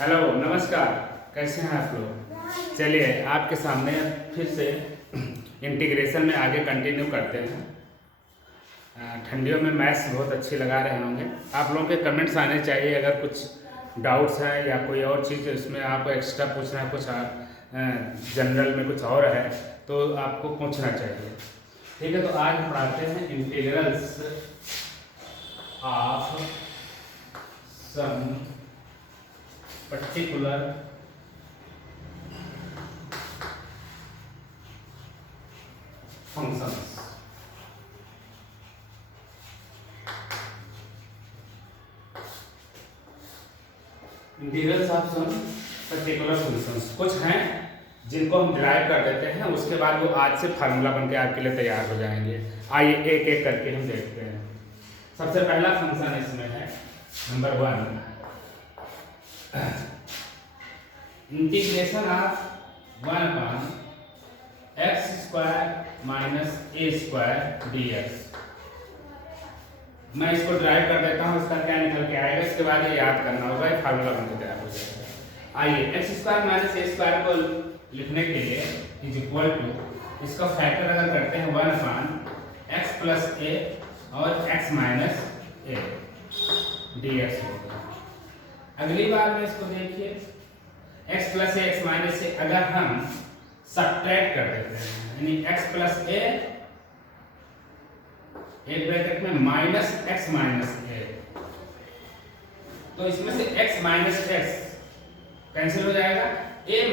Hello नमस्कार। कैसे हैं आप लोग? चलिए आपके सामने फिर से इंटीग्रेशन में आगे कंटिन्यू करते हैं। ठंडियों में मैथ्स बहुत अच्छी लगा रहे होंगे। आप लोगों के कमेंट्स आने चाहिए। अगर कुछ डाउट्स हैं या कोई और चीज़ इसमें आप एक्स्ट्रा पूछना है, कुछ जनरल में कुछ और है तो आपको पूछना चाहिए। ठीक है, तो आज हम पढ़ाते हैं integrals of some particular functions. Integrals of some particular functions कुछ हैं जिनको हम डिराइव कर देते हैं, उसके बाद वो आज से फार्मूला बनके आपके लिए तैयार हो जाएंगे। आइए एक एक करके हम देखते हैं। सबसे पहला फंक्शन इसमें है number 1, integration of 1/x² - a² dx। मैं इसको ड्राइव कर देता हूँ, इसका क्या निकल के आएगा, इसके बाद ये याद करना होगा, ये फार्मूला बनकर तैयार हो जाएगा। आइए x² - a² को लिखने के लिए इज इक्वल टू, इसका फैक्टर अगर करते हैं 1/x + a और x - a dx होगा। अगली बार में इसको देखिए, x + a x - a अगर हम सब्ट्रैक्ट कर देते हैं, यानी x + a एक ब्रैकेट में माइनस x - a, तो इसमें से x - x कैंसिल हो जाएगा, a -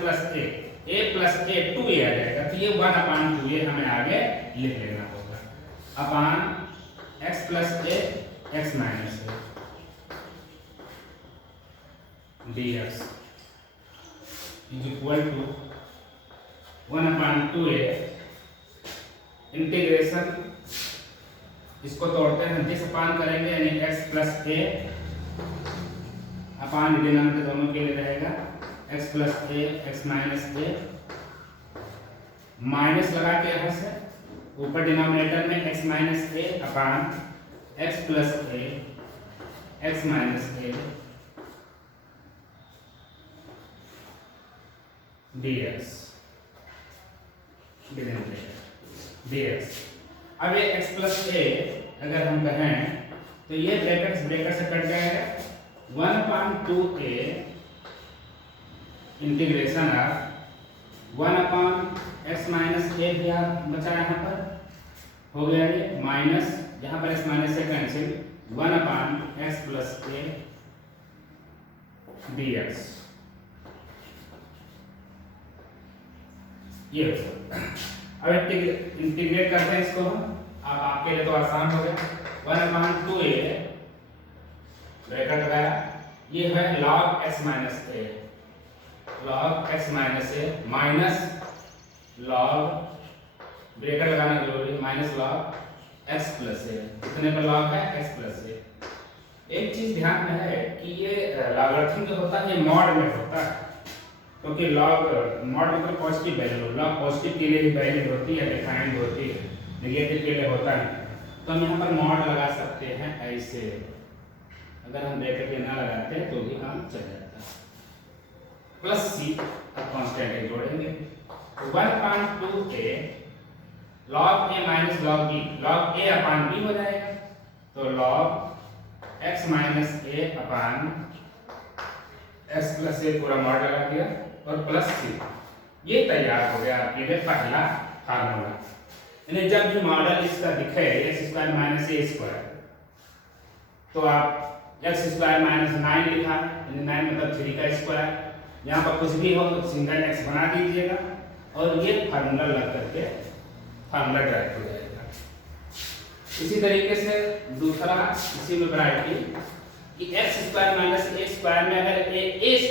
plus a plus a 2a आ जाएगा। तो ये 1/2a हमें आगे लिख लेना होगा, upon x + a x - a dx is equal to 1/2a integration, इसको तोड़ते हैं, दिस अपान करेंगे, यानी x + a अपान डिनोमिनेटर दोनों के लिए रहेगा x + a x - a, minus लगा के यहाँ से ऊपर डिनोमिनेटर में x - a upon x + a x - a dx dx। अब ये x + a अगर हम कहें तो ये ब्रैकेट से कट जाएगा, 1/2a integration of 1/x - a भी बचा यहाँ पर हो गया, ये माइनस यहाँ पर x - a cancel, 1/x + a dx ये अब इंटीग्रेट करते हैं इसको हम। अब आपके लिए तो आसान हो गया, 1/2a ब्रैकेट लगाया, ये है log x - a, log x - a minus log, bracket लगाना जरूरी है, माइनस log x + a, कितने पर log है x + a। एक चीज ध्यान में है कि ये लॉगरिथम जो होता है ये मॉड में होता है, क्योंकि लॉग मॉड मतलब पॉजिटिव वैल्यू, लॉग पॉजिटिव के लिए ही वैल्यू होती है, डिफाइंड होती है, नेगेटिव के लिए होता नहीं। तो हम यहाँ पर मॉड लगा सकते हैं ऐसे, अगर हम ब्रैकेट में ना लगाते तो भी काम चल जाता है। प्लस c अब कांस्टेंट जोड़ेंगे, 1/2a log a - log b, log a upon b हो जाएगा, तो log x - a upon x + a पूरा मॉड लगा दिया और प्लस c, ये तैयार हो गया आपके लिए पहला फार्मूला। यानी जब भी मॉडल इसका दिखे x² - a², तो आप x² - 9 लिखा, यानी 9 मतलब 3 का स्क्वायर, यहाँ पर कुछ भी हो सिंगल x बना दीजिएगा और ये फार्मूला लग करके फार्मूला ड्राइव हो जाएगा। इसी तरीके से दूसरा इसी में वैरायटी कि x² - a² में अगर a² -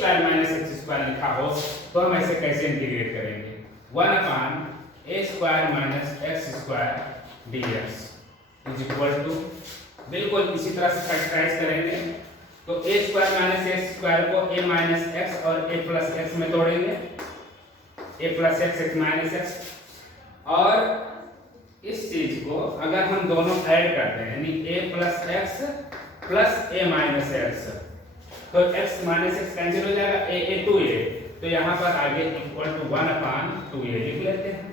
x² लिखा हो तो हम ऐसे कैसे इंटीग्रेट करेंगे, 1/a² - x² dx is equal to, बिल्कुल इसी तरह से फैक्टराइज करेंगे, तो a² - x² को a - x और a + x में तोड़ेंगे, a + x x - x, और इस चीज को अगर हम दोनों ऐड करते हैं, यानी a + x + a - x, तो x माइनस एक्स कैंसिल हो जाएगा, ए 2a, तो यहाँ पर आगे इक्वल टू 1/2a लिख लेते हैं।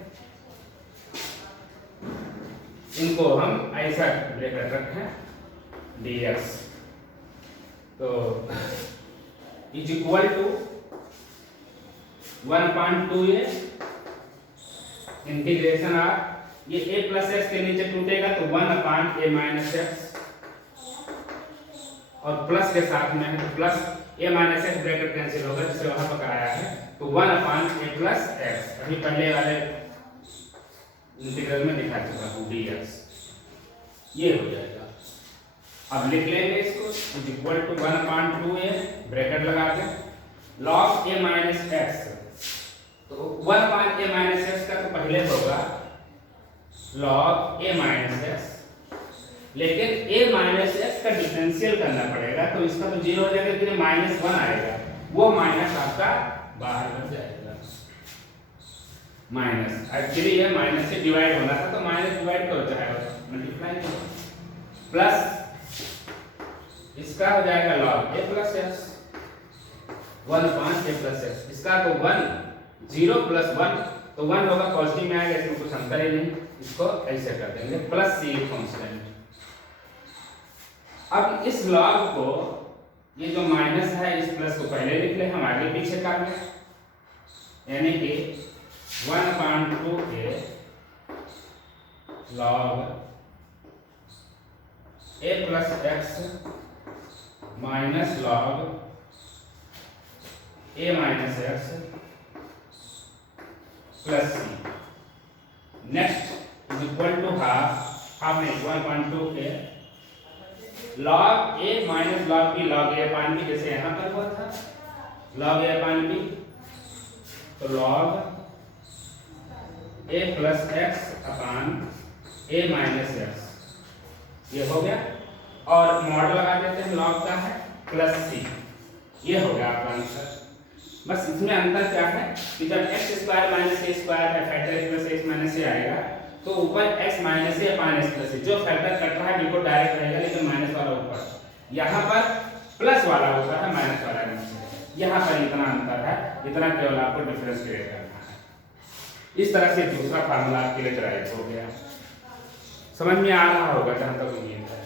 इनको हम ऐसा ब्रैकेट रखें dx, तो is equal to 1/2a integration of ये a प्लस एक्स के नीचे टूटेगा तो 1/a माइनस एक्स, और प्लस के साथ में है तो plus a minus x bracket cancel होगा जिसे वहां पर कराया है, तो 1/a प्लस एक्स, अभी पहले वाले इंटीग्रल में दिखा चुका हूं dx, ये हो जाएगा। अब लिख लेंगे इसको is equal to 1/2a bracket लगा के log a माइनस एक्स, तो 1/a माइनस एक्स का तो पहले होगा log a माइनस एक्स, लेकिन a माइनस एक्स का डिफरेंशियल करना पड़ेगा तो इसका तो 0 हो जाएगा, फिर -1 आएगा, वो माइनस आपका बाहर बन जाएगा। माइनस एक्चुअली ये माइनस से डिवाइड होना था तो माइनस डिवाइड हो जाएगा, मल्टीप्लाई प्लस इसका हो जाएगा log a plus x 1/a plus x, इसका तो 1 0 प्लस 1 तो 1 होगा, पॉजिटिव में आएगा, इसमें कुछ अंतर ही नहीं, इसको ऐसे कर देंगे प्लस c कांस्टेंट। अब इस log को ये जो माइनस है इस प्लस को पहले लिख ले, हम आगे पीछे कर लें, यानी कि 1/2a log a plus x minus log a minus x plus c, next is equal to half में 1/2a log a minus log b, log a upon b, जैसे यहाँ पर हुआ था log a अपान b, तो log a plus x upon a minus x, ये हो गया, और मॉडल लगा देते हैं log का है प्लस c, ये हो गया आपका आंसर। बस इसमें अंतर क्या है कि जब x² माइनस a स्क्वायर है factor plus x minus a आएगा तो ऊपर x minus a upon x plus a, जो फैक्टर कट रहा है बिल्कुल डायरेक्ट रहेगा, लेकिन माइनस वाला ऊपर, यहाँ पर प्लस वाला ऊपर है, माइनस वाला नीचे, यहाँ पर इतना अंतर है, इतना केवल आपको डिफरेंस क्रिएट करना है। इस तरह से दूसरा फार्मूला आपके लिए ड्राइव हो गया, समझ में आ रहा होगा जहाँ तक उम्मीद है,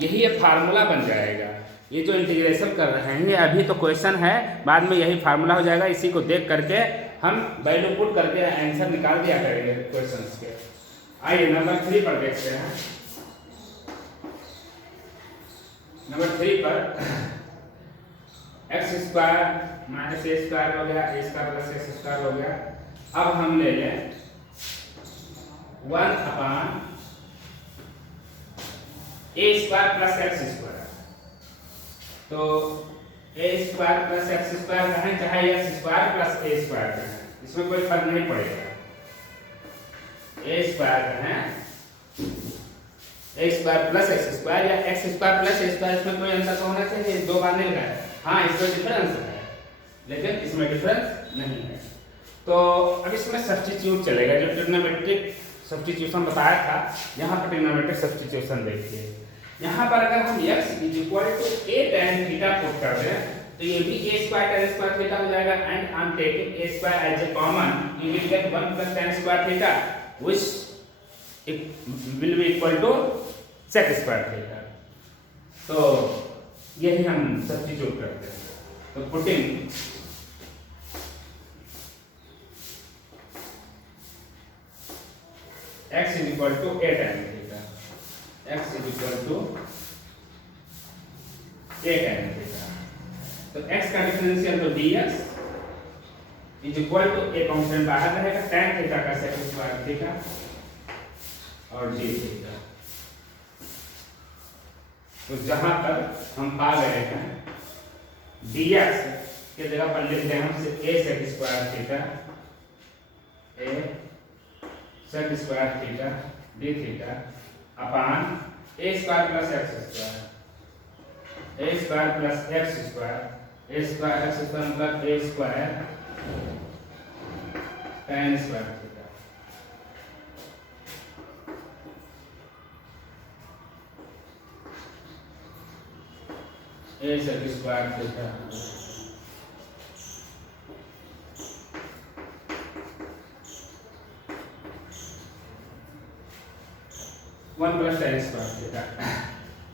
यही ये फार्मूला बन जाएगा। ये जो इंटीग्रेशन कर रहे हैं ये अभी तो क्वेश्चन है, बाद में यही फार्मूला हो जाएगा, इसी को देख करके हम वैल्यू पुट करके आंसर निकाल दिया करेंगे क्वेश्चंस के। आइए नंबर 3 पर देखते हैं। नंबर 3 पर x² माइनस a² हो गया, a² प्लस x² हो गया। अब हम ले लें 1/a² प्लस x², तो a² प्लस x² कहें चाहे x² प्लस a² कहें, इसमें कोई फर्क नहीं पड़ेगा, a² कहें a² प्लस x² या x² प्लस a², इसमें कोई अंतर तो होना चाहिए, दो बार नहीं लगाए, हाँ इसमें डिफरेंस है लेकिन इसमें डिफरेंस नहीं है। तो अब इसमें सब्स्टिट्यूट चलेगा, जो ट्रिग्नोमेट्रिक सब्स्टिट्यूशन बताया था, यहाँ पर ट्रिग्नोमेट्रिक सब्स्टिट्यूशन देखिए। यहाँ पर अगर हम x is equal to a tan theta put कर दें तो ये भी a² tan स्क्वायर थीटा हो जाएगा, and I am taking a² as a common, you will get 1 plus tan square theta which will be equal to sec square theta. तो यही हम सब्स्टिट्यूट करते हैं, तो putting x is equal to a tan theta, x is equal to a tan theta, तो x का differential तो dx is equal to a constant बाहर रहेगा tan थीटा का sec स्क्वायर थीटा और d थीटा। तो जहां पर हम पा गए हैं dx के जगह पर लिख दें हम a sec square theta, a sec square theta d theta upon a² plus x², a² plus x², a² x² मतलब a² tan square theta. A sec square theta 1 plus tan square theta.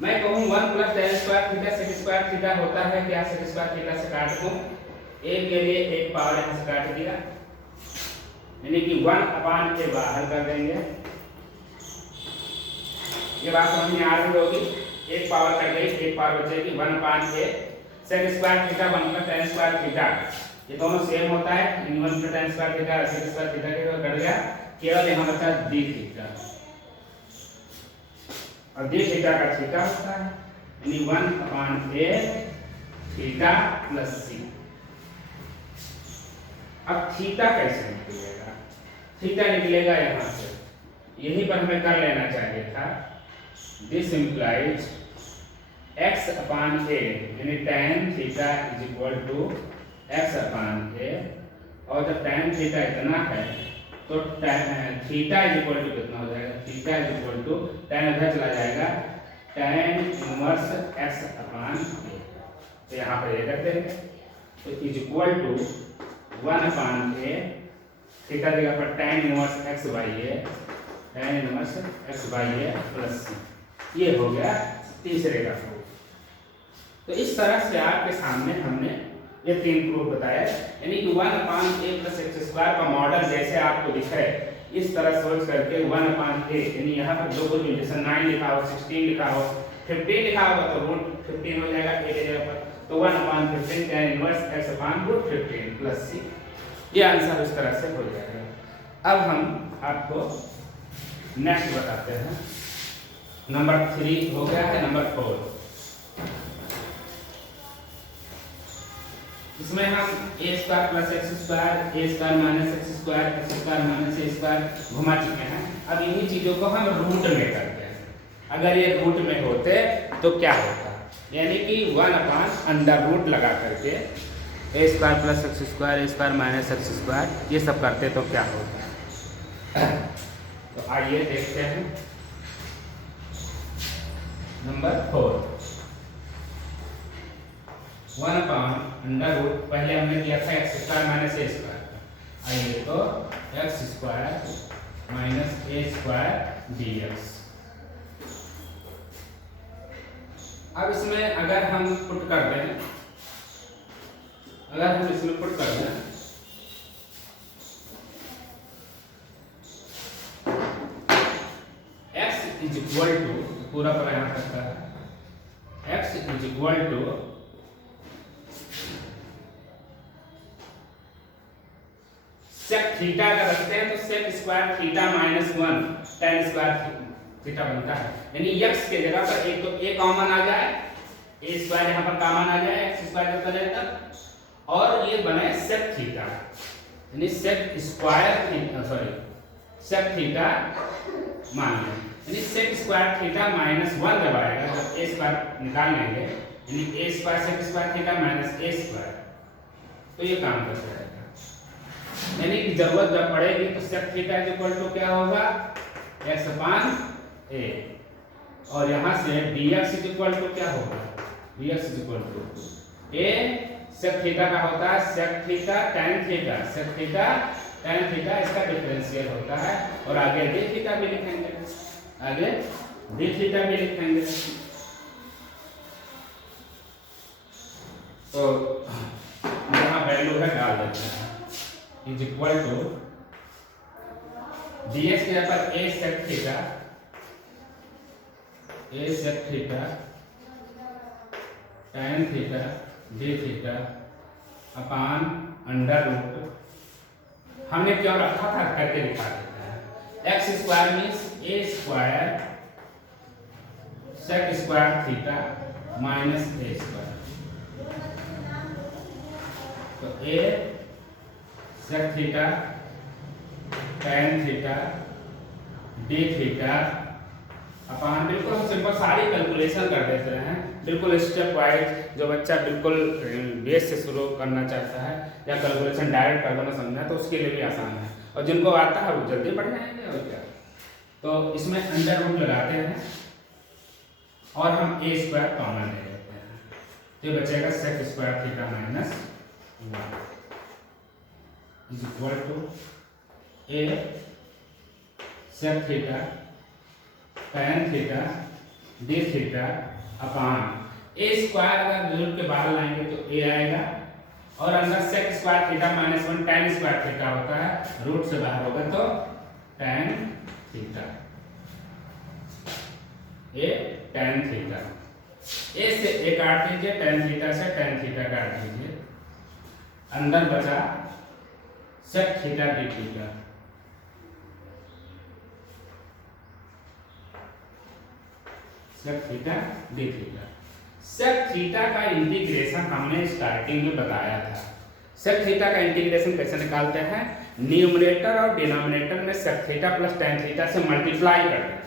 मैं कहूँ 1 plus tan square theta sec square theta होता है क्या? सेक square theta से काट दूं, एक के लिए एक पावर यहाँ से काट दिया, यानी कि 1 अपान के बाहर कर देंगे। ये बात समझ में आ रही होगी। एक पावर कट गई, एक पावर बचेगी, 1 अपान के sec square theta 1 plus tan square theta, ये दोनों सेम होता है। 1 plus tan square theta sec square theta के कट गया, केवल यहाँ बचा d थीटा, और d थीटा का थीटा होता है, यानी 1 upon a theta plus c। अब थीटा कैसे निकलेगा? थीटा निकलेगा यहाँ से, यहीं पर हमें कर लेना चाहिए था। This implies x upon a, यानी tan theta is equal to x upon a, और जब tan थीटा इतना है तो थीटा इज इक्वल टू कितना हो जाएगा? Theta is equal to tan उधर चला जाएगा, tan inverse x upon a। तो यहाँ पर ये करते हैं, तो is equal to 1 upon a, theta जगह पर tan inverse x by a, tan inverse x by a plus c। ये हो गया तीसरे का प्रूफ। तो इस तरह से आपके सामने हमने ये 3 प्रूफ बताया, यानी कि 1 upon a plus x square का मॉडल जैसे आपको दिख है, इस तरह सोच करके 1 अपान a, यानी यहाँ पर जो कुछ जैसे 9 लिखा हो, 16 लिखा हो, 15 लिखा होगा तो रूट 15 हो जाएगा a के जगह पर, तो 1 upon 15 tan inverse x upon root 15 plus c। ये आंसर इस तरह से हो जाएगा। अब हम आपको नेक्स्ट बताते हैं। नंबर 3 हो गया है, नंबर 4। इसमें हम a square plus x square, a square minus x square, x square minus a square घुमा चुके हैं। अब इन्हीं चीजों को हम रूट में करते हैं। अगर ये रूट में होते तो क्या होता? यानी कि 1 अपान अंडर रूट लगा करके a square plus x square, a square minus x square, ये सब करते तो क्या होता? तो आइए देखते हैं नंबर 4। 1 अपान अंडर रूट, पहले हमने किया था x square minus a square, आइए तो x square minus a square dx। अब इसमें अगर हम पुट कर दें, अगर हम इसमें पुट कर दें x इज इक्वल टू, पूरा पूरा यहाँ तक का है, x is equal to sec theta अगर रखते हैं तो sec square theta minus 1 tan square theta बनता है, यानी x के जगह पर एक तो a कॉमन आ जाए, a स्क्वायर यहाँ पर कॉमन आ जाए, x स्क्वायर जब जाएगा, और ये बने सेक थीटा, यानी sec square theta, sorry sec theta मान लें, यानी सेक स्क्वायर थीटा माइनस 1 जब आएगा, जब a स्क्वायर निकाल लेंगे, यानी a square sec square theta minus a square, तो ये काम कर जाएगा। यानी कि जरूरत जब पड़ेगी तो sec theta is equal to क्या होगा? x अपान a, और यहाँ से dx इज इक्वल टू क्या होगा? dx is equal to a sec theta का होता है sec theta tan theta, sec theta tan theta इसका डिफरेंशियल होता है, और आगे d थीटा भी लिखेंगे, आगे d थीटा भी लिखेंगे। तो यहाँ वैल्यू है डाल देते हैं, इज इक्वल टू dx के पर a sec theta, a sec theta tan theta d theta upon under root, हमने क्यों रखा था करके दिखा देते हैं। X square means a square sec square theta minus a square, तो a sec theta tan theta d theta upon, बिल्कुल हम सिंपल सारी कैलकुलेशन कर देते हैं, बिल्कुल स्टेप वाइज, जो बच्चा बिल्कुल बेस से शुरू करना चाहता है या कैलकुलेशन डायरेक्ट कर देना समझना है तो उसके लिए भी आसान है, और जिनको आता है वो जल्दी पढ़ जाएंगे और क्या। तो इसमें अंडर रूट लगाते हैं और हम a स्क्वायर कॉमन ले लेते हैं, तो ये बचेगा sec square theta minus 1 is equal to a sec theta tan theta d theta upon a square. अगर रूट के बाहर लाएंगे तो ए आएगा, और अंदर sec square theta minus 1 tan square theta होता है, रूट से बाहर होगा तो tan theta, a tan theta. A से ए काट दीजिए, tan थीटा से tan थीटा काट दीजिए, अंदर बचा sec theta d theta. Sec theta d theta. Sec theta का इंटीग्रेशन हमने स्टार्टिंग में बताया था। सेक थीटा का इंटीग्रेशन कैसे निकालते हैं? न्यूमरेटर और डिनोमिनेटर में sec theta plus tan theta से मल्टीप्लाई करते हैं।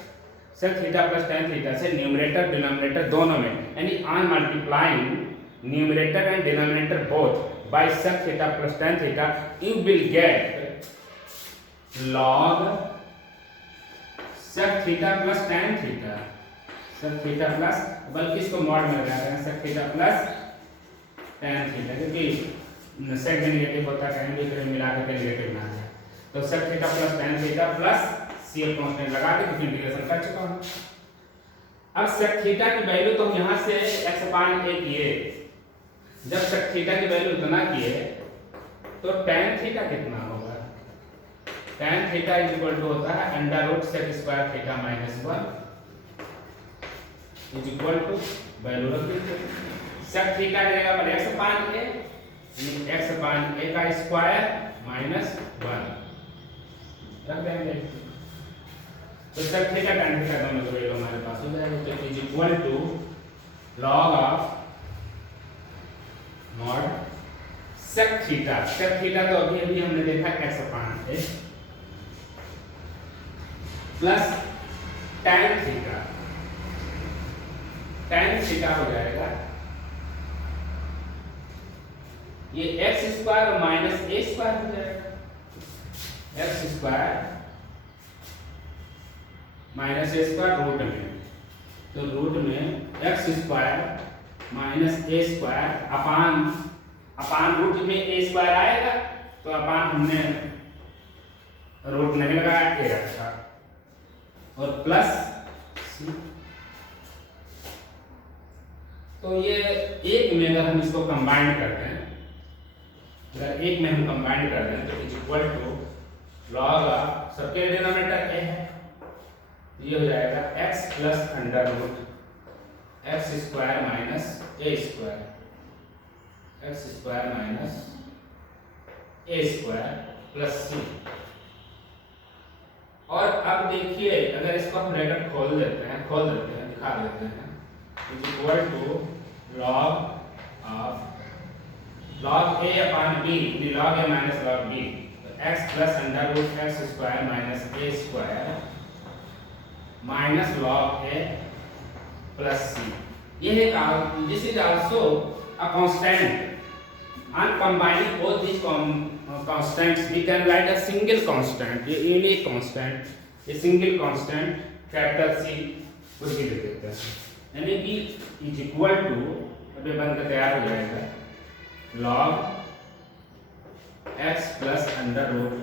Sec theta plus tan theta से न्यूमरेटर डिनोमिनेटर दोनों में, यानी I multiplying numerator and denominator both by sec theta plus tan theta, you will get log sec theta plus tan theta. Sec theta plus, बल्कि इसको mod में लगा रहे हैं, sec theta plus tan theta, क्योंकि सेक नेगेटिव होता है, कहीं भी कहीं मिला के नेगेटिव ना जाए, तो sec theta plus tan theta plus C constant लगा के फिर इंटीग्रेशन कर चुका हूं। अब सेक थीटा की वैल्यू तो यहां से x अपान a किए, जब सेक थीटा की वैल्यू इतना किए तो tan थीटा कितना होगा? tan theta is equal to होता है under root sec square theta minus 1 is equal to value रख दीजिए, सेक थीटा रहेगा पर x अपान a, यानी x अपान a का स्क्वायर माइनस 1 रख देंगे, तो सेक थीटा tan थीटा दोनों की वैल्यू हमारे पास हो जाएगा, तो is equal to log of mod sec theta. Sec theta तो अभी अभी हमने देखा x upon a plus tan theta. tan theta हो जाएगा ये x square minus a square हो जाएगा, x square minus a square root में, तो रूट में x square minus a square upon root में a स्क्वायर आएगा, तो अपान हमने रूट नहीं लगाया, a रखा, और प्लस c। तो ये एक में अगर हम इसको कंबाइन करते हैं, अगर एक में हम कंबाइन कर दें तो is equal to log of, सबके डिनोमिनेटर a है, ये हो जाएगा x plus under root x square minus a square, x square minus a square plus c। और अब देखिए अगर इसको हम ब्रैकेट खोल देते हैं, दिखा देते हैं, is equal to log a upon b, log a minus log b, तो x plus under root x square minus a square minus log a plus c। This is also a constant. On combining both these constants, we can write a single constant, a unique constant, a single constant capital C कुछ भी लिख देते हैं, यानी कि is equal to, अभी बनकर तैयार हो जाएगा, log x plus under root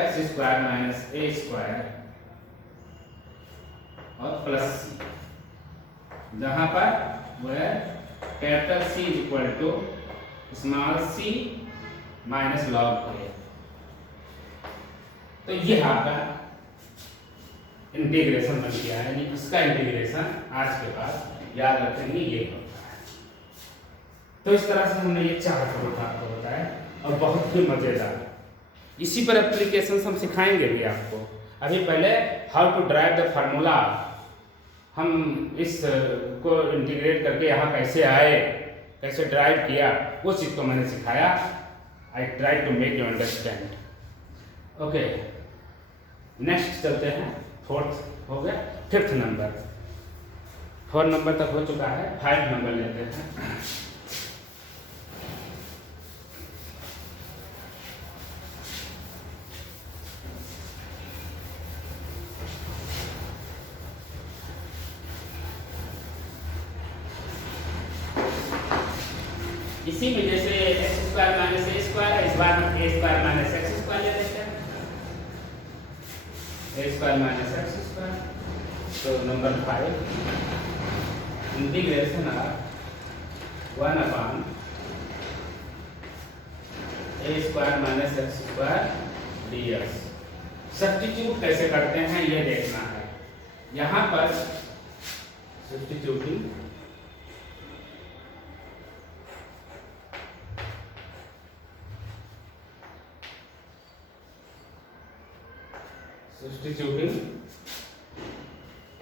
x square minus a square और प्लस c, जहां पर वह capital C is equal to small c minus log a। तो ये आपका इंटीग्रेशन बन गया है, यानी इसका इंटीग्रेशन आज के बाद याद रखेंगे ये होता है। तो इस तरह से हमने ये 4 प्रूफ आपको बताया और बहुत ही मजेदार, इसी पर एप्लीकेशन हम सिखाएंगे भी आपको। अभी पहले how to derive the formula, हम इस को इंटीग्रेट करके यहाँ कैसे आए, कैसे ड्राइव किया, उस चीज़ को मैंने सिखाया। I try to make you understand. Okay, next चलते हैं, 4th हो गया, 5th नंबर, 4 नंबर तक हो चुका है, 5 नंबर लेते हैं। इसी में जैसे x square minus a square है, इस बार हम a square minus x square ले लेते हैं, a square minus x square. तो number 5 integration of 1 upon a square minus x square dx। Substitute कैसे करते हैं ये देखना है। यहाँ पर substituting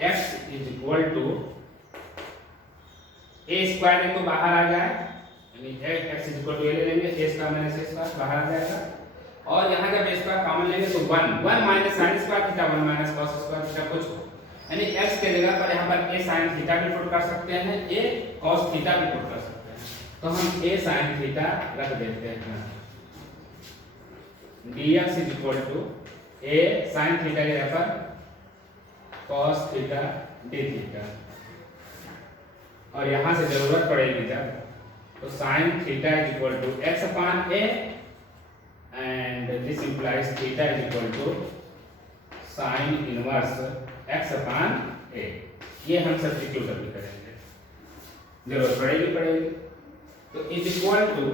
x is equal to a square है तो बाहर आ जाए, यानी x is equal to a ले लेंगे, a square minus a square बाहर आ जाएगा। और यहाँ जब ए स्क्वायर कॉमन लेंगे तो 1 minus sign square theta 1 minus cos square theta कुछ हो, यानी x के जगह पर यहाँ पर a sin थीटा भी पुट कर सकते हैं, a cos थीटा भी पुट कर सकते हैं। तो हम a sin थीटा रख देते हैं, dx is equal to a sin theta के जगह पर cos थीटा d थीटा, और यहाँ से जरूरत पड़ेगी जब तो sin theta is equal to x upon a and this implies theta is equal to sin inverse x upon a। ये हम सब्स्टिट्यूट अभी करेंगे, जरूरत पड़ेगी। तो इज इक्वल टू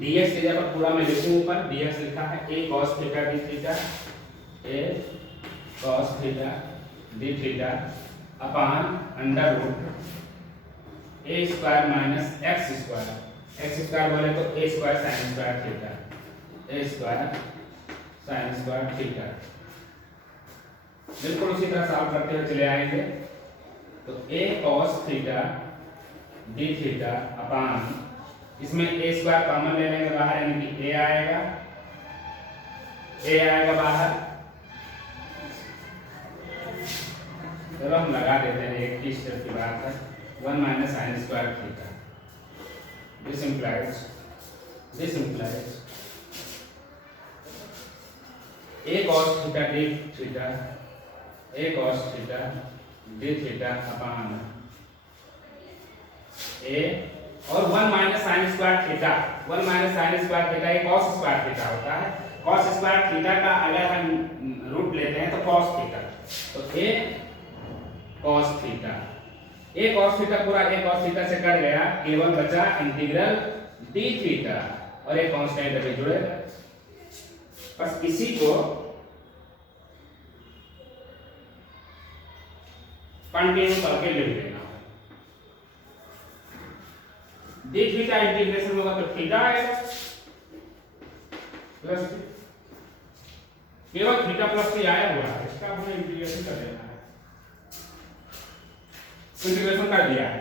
dx की जगह पर पूरा मैं लिखूं, ऊपर dx लिखा है a cos theta d theta, a cos theta d theta upon under root a square minus x square. X square बोले तो a square sine square theta, a square sine square theta. बिल्कुल उसी तरह solve करते हुए चले आएंगे। तो a cos theta d theta upon, इसमें ए स्क्वायर कॉमन ले लेंगे बाहर, यानी कि ए आएगा बाहर। चलो हम लगा देते हैं, एक ही स्टेप की बात है, 1 minus sign square theta. This implies a cos theta d theta, a cos theta d theta upon a, और 1 minus sign square theta, 1 minus sign square theta ये cos स्क्वायर थीटा होता है। cos स्क्वायर थीटा का अगर हम root लेते हैं तो cos थीटा, तो a cos theta, a cos theta पूरा a cos थीटा से कट गया, केवल बचा इंटीग्रल d थीटा, और एक कांस्टेंट अभी जुड़ेगा। बस इसी को कंटिन्यू करके लिख देना। d थीटा इंटीग्रेशन होगा तो थीटा आएगा प्लस, केवल थीटा प्लस ही आया हुआ है, इसका हमने इंटीग्रेशन कर देना है। इंटीग्रेशन कर दिया है,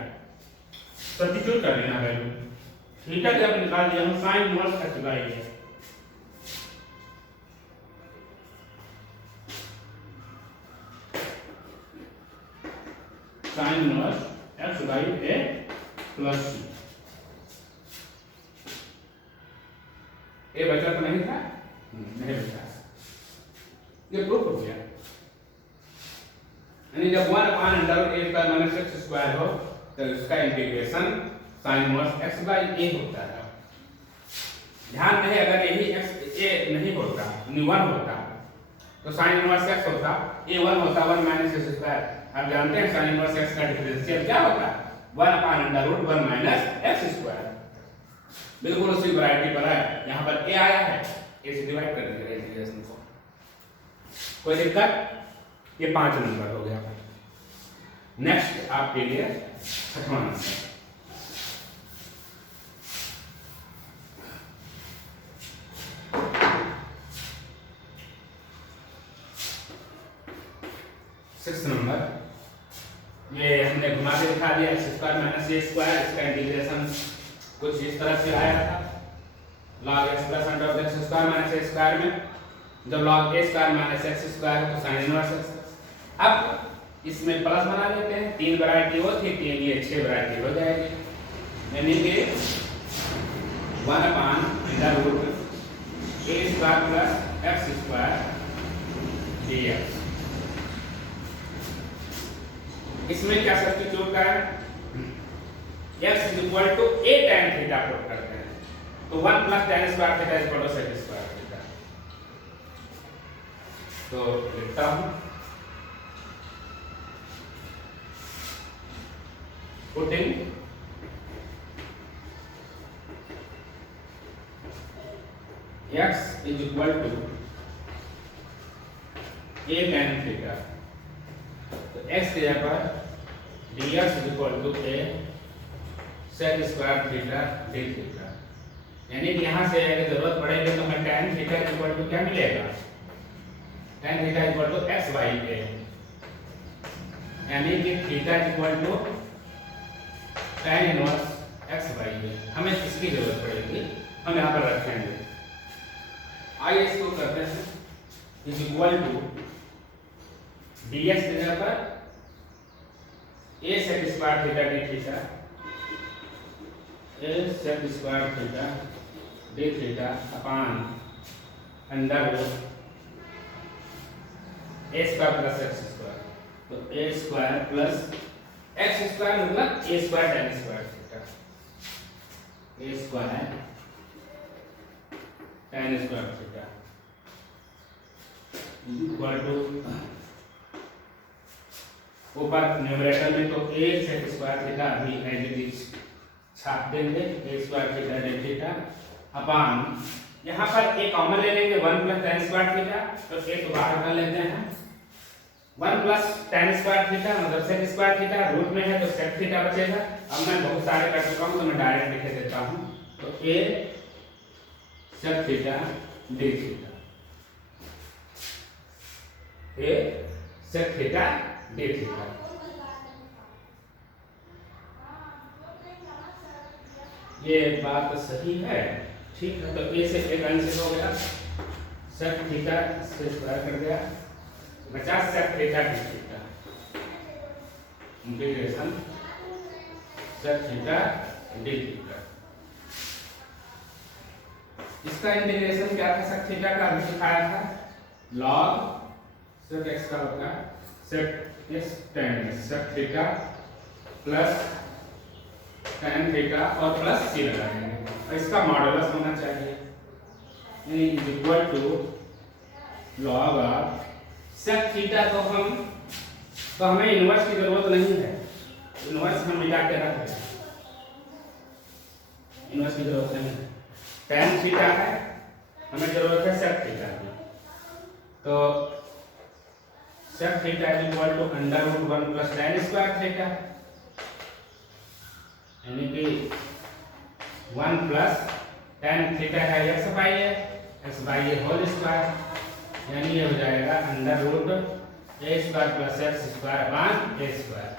सब्स्टिट्यूट कर देना वैल्यू। थीटा जब निकाल दिया हम साइन इनवर्स का चुका है, sine inverse x by a plus c। ए बचा तो नहीं था, नहीं बचा, ये प्रूफ हो गया। यानी जब 1 upon under root a square minus x square हो तो इसका integration sin inverse x by a होता है। ध्यान रहे अगर यही x a नहीं होता, 1 होता तो sin इनवर्स x होता, a 1 होता, 1 माइनस x स्क्वायर। आप जानते हैं sin इनवर्स x का डिफरेंशियल क्या होता है, 1 upon under root 1 minus x square. बिल्कुल उसी वैरायटी पर है, यहाँ पर a आया है, a से डिवाइड कर देंगे इंटीग्रेशन को, कोई दिक्कत। ये 5 नंबर हो गया। नेक्स्ट आपके लिए 6वां आंसर, सिक्स नंबर। ये हमने घुमा के दिखा दिया, x square minus a square, इसका इंटीग्रेशन कुछ इस तरह से आया था, log x plus under root x square minus a square में जब log a square minus x square है तो साइन इनवर्स एक्स। अब इसमें प्लस बना लेते हैं, 3 वैरायटी हो थी, 3 ये 6 वैरायटी हो जाएगी, यानी कि 1 upon under root a square plus x square dx। इसमें क्या सब्स्टिट्यूट करें, x is equal to a tan theta put करते हैं, तो 1 plus tan square theta is equal to sec square theta. तो लिखता हूं putting x is equal to a tan theta, तो x की जगह पर dx is equal to a sec square theta d theta, यानी कि यहाँ से अगर जरूरत पड़ेगी तो हमें tan theta is equal to क्या मिलेगा, tan theta is equal to x by a, यानी कि theta is equal to tan inverse x by a। हमें इसकी जरूरत पड़ेगी, हम यहाँ पर रखेंगे। आइए इसको करते हैं, इज इक्वल टू dx की जगह पर a sec square theta d theta, a sec square theta d theta upon under root a square plus x square, तो a square plus x square मतलब a square tan square theta, a square tan square theta equal to ऊपर numerator में तो a sec square theta अभी as it is छाप देंगे, a square theta d theta upon यहाँ पर a common ले लेंगे 1 प्लस tan स्क्वायर थीटा, तो a तो बाहर कर लेते हैं, 1 प्लस tan स्क्वायर थीटा मतलब sec स्क्वायर थीटा रूट में है तो sec थीटा बचेगा। अब मैं बहुत सारे कर चुका हूँ तो मैं डायरेक्ट लिख देता हूँ, तो a sec theta d theta, a sec theta d theta. ये बात सही है, ठीक है, तो a से a कैंसिल हो गया, sec थीटा से स्क्वायर कर दिया, बचा sec theta d theta, integration sec theta d theta. इसका इंटीग्रेशन क्या था, sec थीटा का अभी दिखाया था, log sec x का होगा sec x tan sec theta plus tan theta और प्लस c लगा देंगे, और इसका मॉडुलस होना चाहिए, यानी is equal to log of sec theta. तो हमें इनवर्स की जरूरत नहीं है, इनवर्स हम मिटा के रख दें, इनवर्स की जरूरत नहीं है, tan थीटा है, हमें जरूरत है sec थीटा की, तो sec theta is equal to under root 1 plus tan square theta, यानी कि 1 प्लस tan थीटा है x by a whole square, यानी ये हो जाएगा under root a square plus x square upon a square.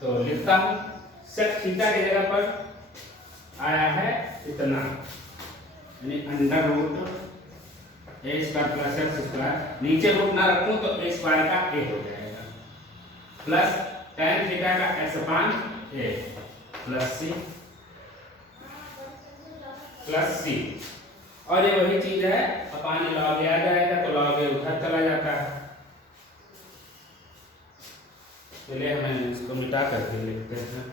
तो लिखता हूँ sec थीटा की जगह पर आया है इतना, यानी under root a square plus x square, नीचे रूट ना रखूं तो a स्क्वायर का a हो जाएगा, प्लस tan थीटा का x upon a plus c, और ये वही चीज है अपान log a आ जाएगा, तो log a उधर चला जाता है। चलिए हमें इसको मिटा करके लिखते हैं,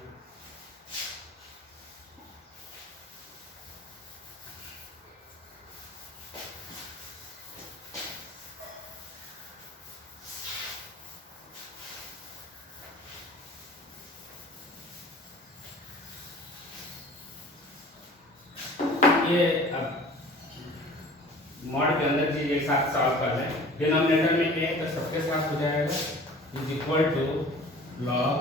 ये अब मॉड के अंदर चीज एक साथ सॉल्व कर लें, डिनोमिनेटर में a तो सबके साथ हो जाएगा इज इक्वल टू log,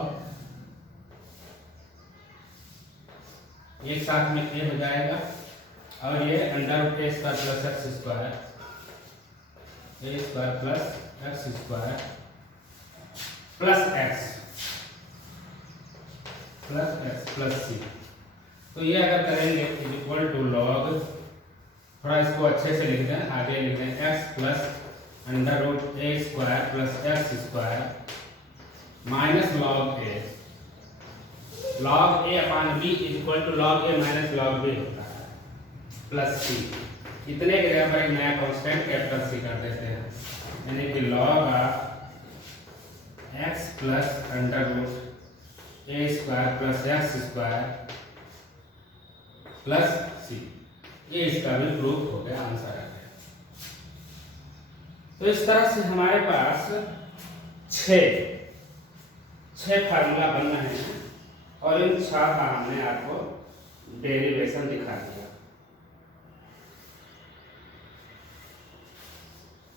एक साथ में a हो जाएगा, और ये under root a square plus x square, a square plus x square plus x plus c। तो ये अगर करेंगे इज इक्वल टू लॉग, थोड़ा इसको अच्छे से लिख दें, आगे लिख दें x plus under root a square plus x square minus log a upon b is equal to log a minus log b होता है, प्लस c। इतने के जगह पर एक नया कांस्टेंट कैपिटल c कर देते हैं, यानी कि log of x plus under root a square plus x square plus C, ये इसका भी प्रूफ हो गया, आंसर आ गया। तो इस तरह से हमारे पास छह फार्मूला बन रहे हैं और इन 6 का हमने आपको डेरिवेशन दिखा दिया।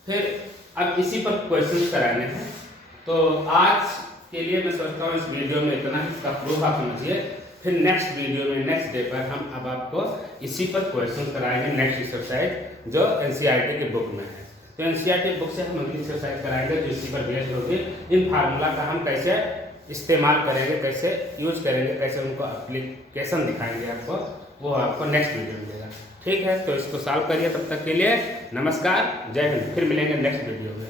फिर अब इसी पर क्वेश्चन कराने हैं। तो आज के लिए मैं सोचता हूँ इस वीडियो में इतना ही, इसका प्रूफ आप समझिए। फिर नेक्स्ट वीडियो में नेक्स्ट डे पर हम अब आपको इसी पर क्वेश्चन कराएंगे, नेक्स्ट एक्सरसाइज जो एनसीईआरटी की बुक में है। तो एनसीईआरटी बुक से हम अगली एक्सरसाइज कराएंगे जो इसी पर बेस्ड होगी। इन फार्मूला का हम कैसे इस्तेमाल करेंगे, कैसे यूज करेंगे, कैसे उनको एप्लीकेशन दिखाएंगे आपको, वो आपको नेक्स्ट वीडियो मिलेगा। ठीक है, तो इसको सॉल्व करिए। तब तक के लिए नमस्कार, जय हिंद। फिर मिलेंगे नेक्स्ट वीडियो में।